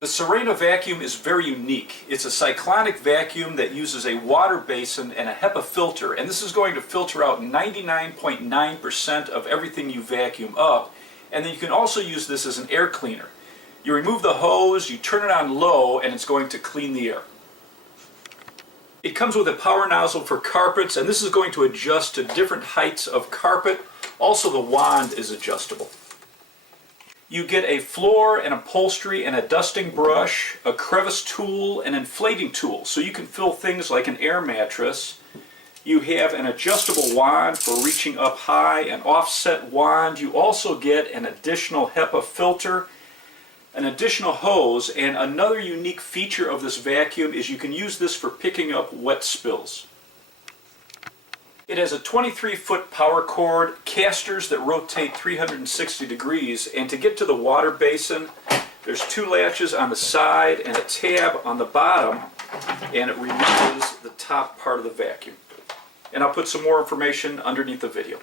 The Sirena vacuum is very unique. It's a cyclonic vacuum that uses a water basin and a HEPA filter, and this is going to filter out 99.9% of everything you vacuum up, and then you can also use this as an air cleaner. You remove the hose, you turn it on low, and it's going to clean the air. It comes with a power nozzle for carpets, and this is going to adjust to different heights of carpet. Also, the wand is adjustable. You get a floor and upholstery and a dusting brush, a crevice tool, an inflating tool, so you can fill things like an air mattress. You have an adjustable wand for reaching up high, an offset wand. You also get an additional HEPA filter, an additional hose, and another unique feature of this vacuum is you can use this for picking up wet spills. It has a 23-foot power cord, casters that rotate 360 degrees, and to get to the water basin, there's two latches on the side and a tab on the bottom, and it releases the top part of the vacuum. And I'll put some more information underneath the video.